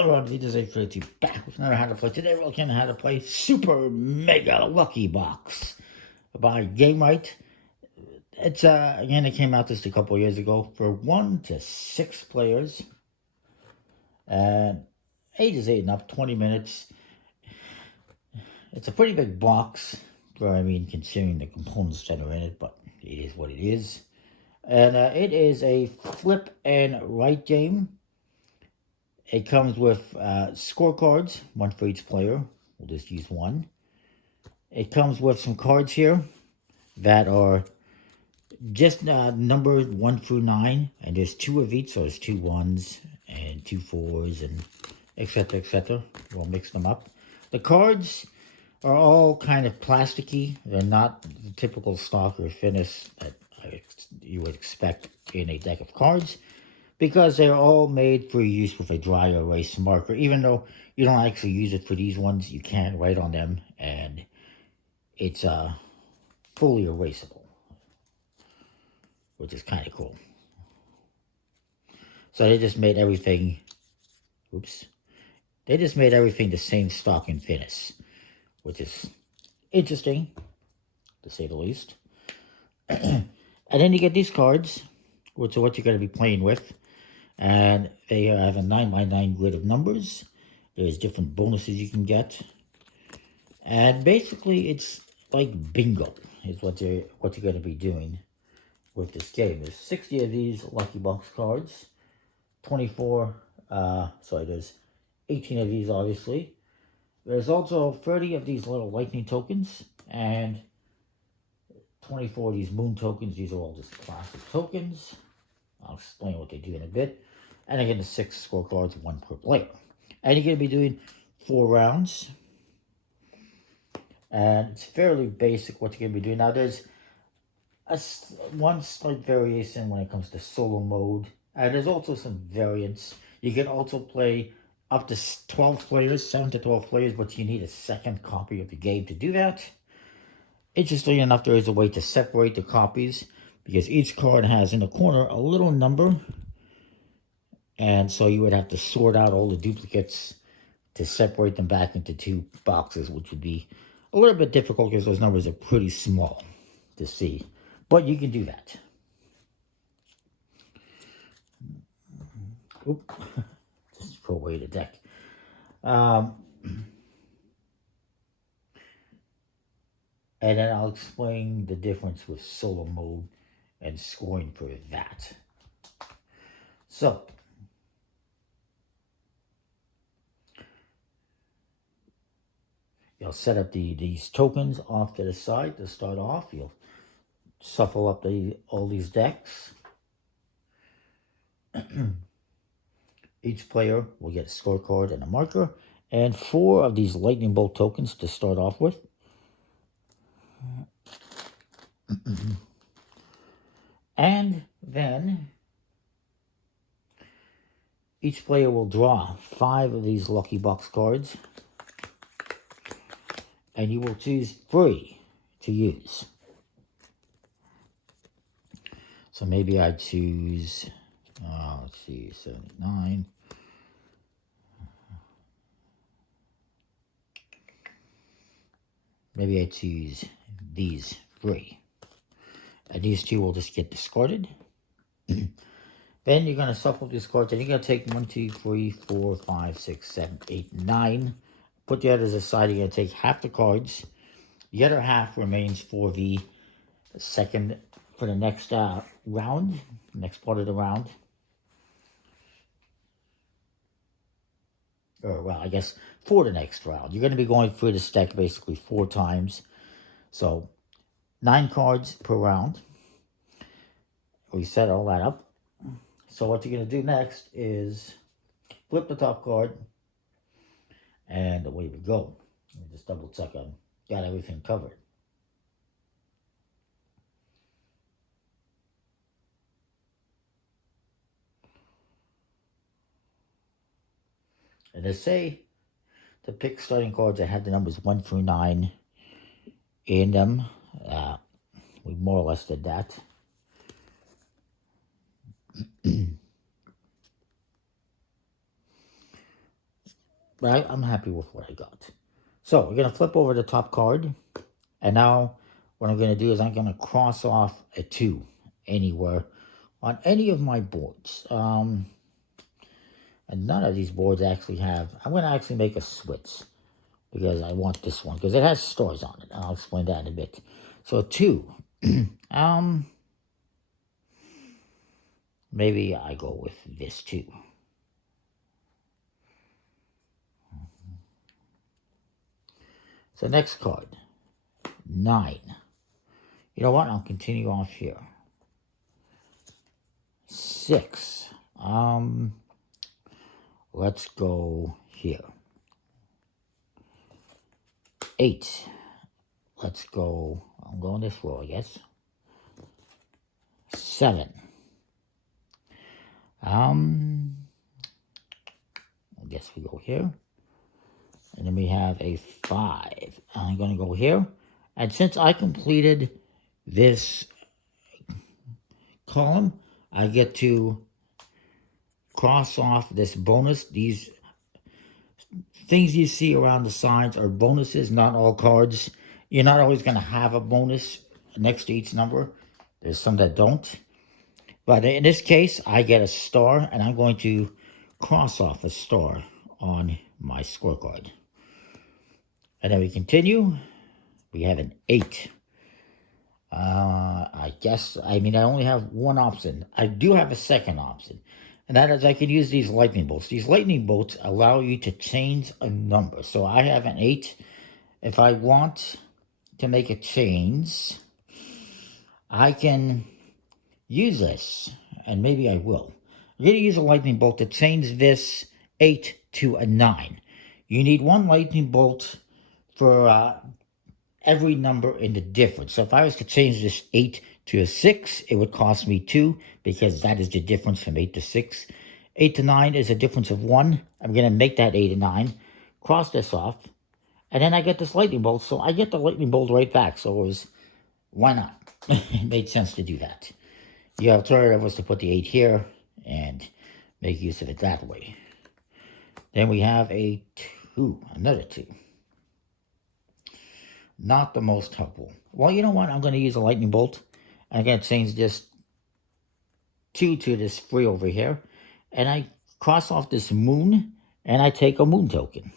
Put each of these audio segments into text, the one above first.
Hello, everybody. This is A32 back with another how to play. Today we're looking at how to play Super Mega Lucky Box by Game Right. It's again, it came out just a couple years ago for 1 to 6 players, and ages 8 and up, 20 minutes. It's a pretty big box, considering the components that are in it, but it is what it is. And it is a flip and right game. It comes with scorecards, one for each player. We'll just use one. It comes with some cards here that are just numbered 1 through 9, and there's 2 of each, so there's 2 1s and 2 4s, and etc. etc. We'll mix them up. The cards are all kind of plasticky. They're not the typical stock or finish that you would expect in a deck of cards, because they're all made for use with a dry erase marker. Even though you don't actually use it for these ones, you can write on them, and it's fully erasable, which is kind of cool. So they just made everything, they just made everything the same stock and finish, which is interesting, to say the least. And then you get these cards, which are what you're going to be playing with. And they have a 9x9 grid of numbers. There's different bonuses you can get. And basically, it's like bingo is what you're going to be doing with this game. There's 60 of these Lucky Box cards. There's 18 of these, obviously. There's also 30 of these little lightning tokens. And 24 of these moon tokens. These are all just classic tokens. I'll explain what they do in a bit. And again, the 6 scorecards, 1 per player. And you're going to be doing 4 rounds. And it's fairly basic what you're going to be doing. Now, there's one slight variation when it comes to solo mode. And there's also some variants. You can also play up to 12 players, 7 to 12 players, but you need a second copy of the game to do that. Interestingly enough, there is a way to separate the copies, because each card has in the corner a little number. And so you would have to sort out all the duplicates to separate them back into 2 boxes, which would be a little bit difficult because those numbers are pretty small to see. But you can do that. Oop. Just throw away the deck. And then I'll explain the difference with solo mode and scoring for that. So, you'll set up these tokens off to the side to start off. You'll shuffle up all these decks. Each player will get a scorecard and a marker, and 4 of these lightning bolt tokens to start off with. And then each player will draw 5 of these lucky box cards, and you will choose 3 to use. So maybe I choose, let's see, 79. Maybe I choose these 3. And these 2 will just get discarded. Then you're going to shuffle these cards, and you're going to take 1, 2, 3, 4, 5, 6, 7, 8, 9. Put the others aside. You're going to take half the cards. The other half remains for the next round, next part of the round. Or, well, I guess for the next round. You're going to be going through this deck basically 4 times. So, 9 cards per round. We set all that up. So what you're going to do next is flip the top card, and away we go. Let me just double check I've got everything covered. And they say to pick starting cards that have the numbers 1 through 9 in them. We more or less did that. But I'm happy with what I got. So we're going to flip over the top card. And now what I'm going to do is I'm going to cross off a 2 anywhere on any of my boards. And none of these boards actually have... I'm going to actually make a switch because I want this one because it has stars on it. I'll explain that in a bit. So 2. Maybe I go with this 2. So next card, 9. You know what? I'll continue off here. 6. Let's go here. 8. Let's go. I'm going this row, I guess. 7. I guess we go here. And then we have a 5. I'm going to go here. And since I completed this column, I get to cross off this bonus. These things you see around the sides are bonuses, not all cards. You're not always going to have a bonus next to each number. There's some that don't. But in this case, I get a star, and I'm going to cross off a star on my scorecard. And then we continue. We have an 8. I guess, I only have one option. I do have a second option. And that is I can use these lightning bolts. These lightning bolts allow you to change a number. So I have an 8. If I want to make a change, I can use this. And maybe I will. I'm going to use a lightning bolt to change this 8 to a 9. You need one lightning bolt for every number in the difference. So if I was to change this 8 to a 6, it would cost me 2 because that is the difference from 8 to 6. 8 to 9 is a difference of 1. I'm going to make that 8 and 9, cross this off, and then I get this lightning bolt. So I get the lightning bolt right back. So it was, why not? It made sense to do that. The alternative was to put the 8 here and make use of it that way. Then we have a 2, another 2. Not the most helpful. Well, you know what? I'm going to use a lightning bolt. I'm going to change this 2 to this 3 over here. And I cross off this moon, and I take a moon token.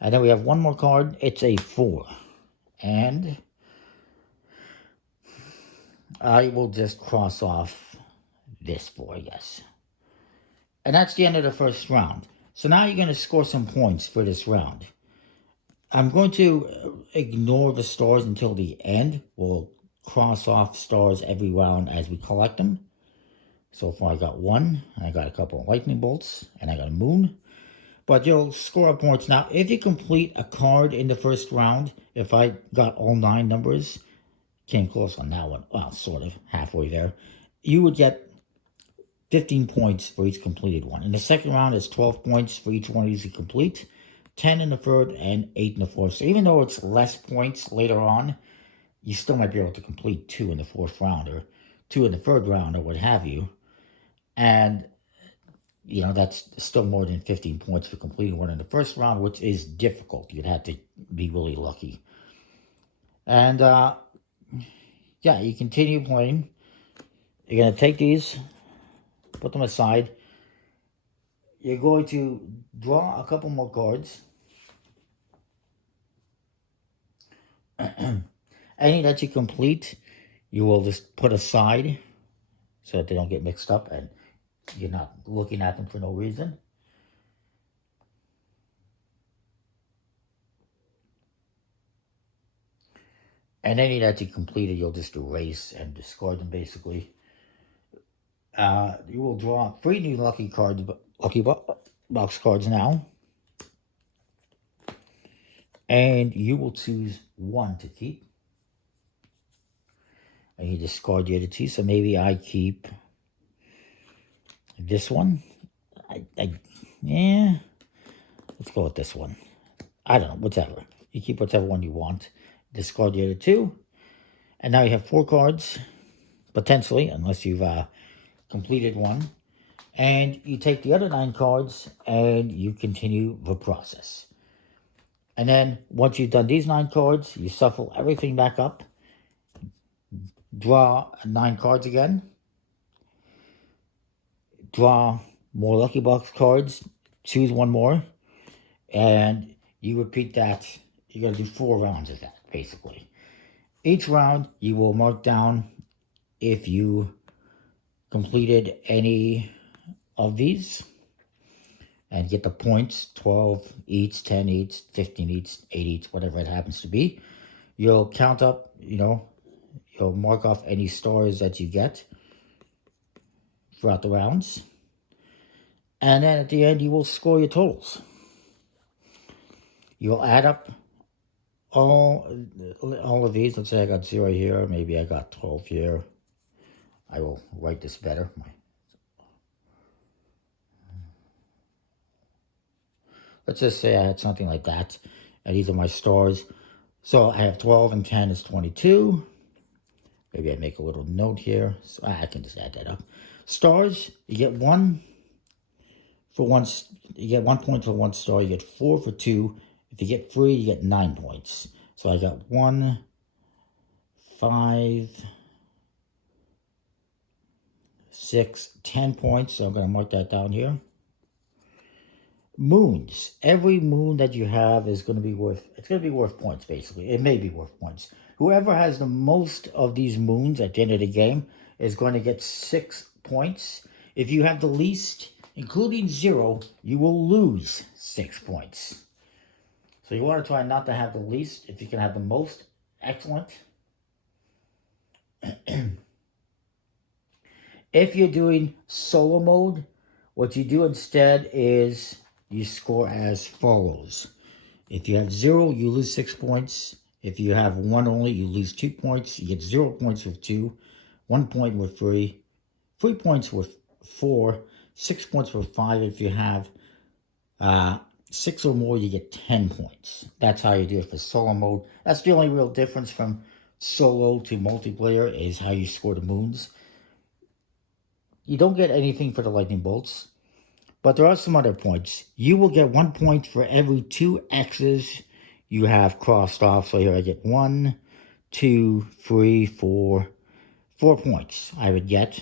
And then we have one more card. It's a 4. And I will just cross off this 4, I guess. And that's the end of the first round. So now you're going to score some points for this round. I'm going to ignore the stars until the end. We'll cross off stars every round as we collect them. So far I got 1, and I got a couple of lightning bolts, and I got a moon. But you'll score up points. Now, if you complete a card in the first round, if I got all 9 numbers, came close on that one, well, sort of, halfway there, you would get 15 points for each completed one. In the second round, it's 12 points for each one of these to complete. 10 in the third, and 8 in the fourth. So even though it's less points later on, you still might be able to complete 2 in the fourth round, or 2 in the third round, or what have you. And, you know, that's still more than 15 points for completing one in the first round, which is difficult. You'd have to be really lucky. And, yeah, you continue playing. You're going to take these, put them aside. You're going to draw a couple more cards. Any that you complete, you will just put aside so that they don't get mixed up and you're not looking at them for no reason. And any that you completed, you'll just erase and discard them, basically. You will draw 3 new lucky cards, lucky box cards now. And you will choose 1 to keep. And you discard the other 2. So maybe I keep this one. Yeah. Let's go with this one. I don't know, whatever. You keep whichever one you want. Discard the other 2. And now you have 4 cards, potentially, unless you've completed one. And you take the other 9 cards and you continue the process. And then once you've done these 9 cards, you shuffle everything back up, draw 9 cards again, draw more Lucky Box cards, choose one more, and you repeat that. You're going to do 4 rounds of that, basically. Each round, you will mark down if you completed any of these and get the points, 12 each, 10 each, 15 each, 8 each, whatever it happens to be. You'll count up, you'll mark off any stars that you get throughout the rounds. And then at the end, you will score your totals. You'll add up all of these. Let's say I got 0 here, maybe I got 12 here. I will write this better. Let's just say I had something like that, and these are my stars. So I have 12 and 10 is 22. Maybe I make a little note here, so I can just add that up. Stars, you get 1 for 1. You get 1 point for 1 star. You get 4 for 2. If you get 3, you get 9 points. So I got 1, 5, 6, 10 points. So I'm going to mark that down here. Moons. Every moon that you have is going to be worth, it's going to be worth points, basically. It may be worth points. Whoever has the most of these moons at the end of the game is going to get 6 points. If you have the least, including 0, you will lose 6 points. So you want to try not to have the least. If you can have the most, excellent. If you're doing solo mode, what you do instead is you score as follows. If you have 0, you lose 6 points. If you have 1 only, you lose 2 points. You get 0 points with 2, 1 point with 3, 3 points with 4, 6 points with 5. If you have 6 or more, you get 10 points. That's how you do it for solo mode. That's the only real difference from solo to multiplayer is how you score the moons. You don't get anything for the lightning bolts, but there are some other points. You will get 1 point for every 2 X's you have crossed off. So here I get 1, 2, 3, 4 points I would get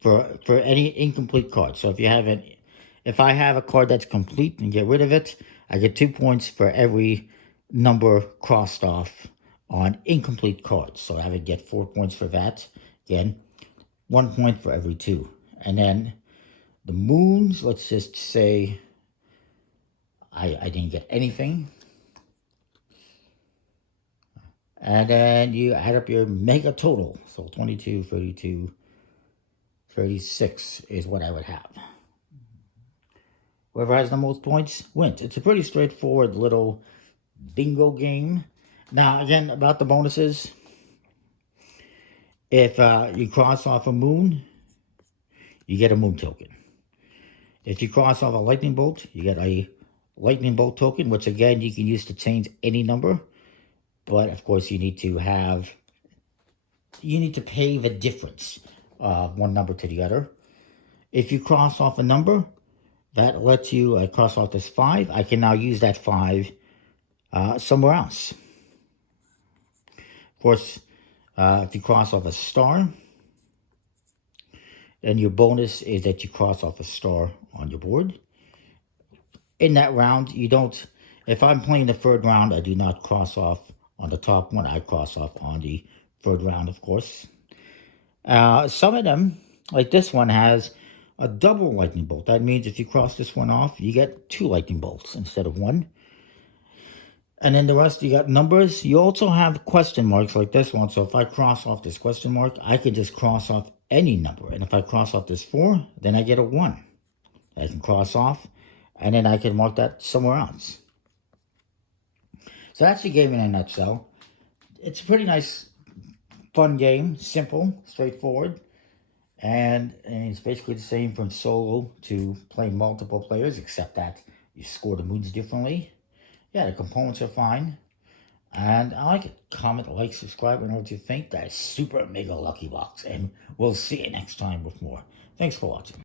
for any incomplete card. So if I have a card that's complete and get rid of it, I get 2 points for every number crossed off on incomplete cards. So I would get 4 points for that. Again, 1 point for every 2. And then the moons, let's just say I didn't get anything. And then you add up your mega total. So 22, 32, 36 is what I would have. Whoever has the most points wins. It's a pretty straightforward little bingo game. Now, again, about the bonuses. If you cross off a moon, you get a moon token. If you cross off a lightning bolt, you get a lightning bolt token, which again, you can use to change any number. But of course, you need to pay the difference of one number to the other. If you cross off a number, that lets you cross off this 5. I can now use that 5 somewhere else. Of course, if you cross off a star, then your bonus is that you cross off a star on your board. In that round, you don't, if I'm playing the 3rd round, I do not cross off on the top one. I cross off on the 3rd round, of course. Some of them, like this one, has a double lightning bolt. That means if you cross this one off, you get 2 lightning bolts instead of 1. And then the rest, you got numbers. You also have question marks like this one. So if I cross off this question mark, I can just cross off any number. And if I cross off this 4, then I get a 1. I can cross off, and then I can mark that somewhere else. So that's the game in a nutshell. It's a pretty nice, fun game. Simple, straightforward. And it's basically the same from solo to playing multiple players, except that you score the moons differently. Yeah, the components are fine. And I like it. Comment, like, subscribe, and know what you think. That is Super Mega Lucky Box. And we'll see you next time with more. Thanks for watching.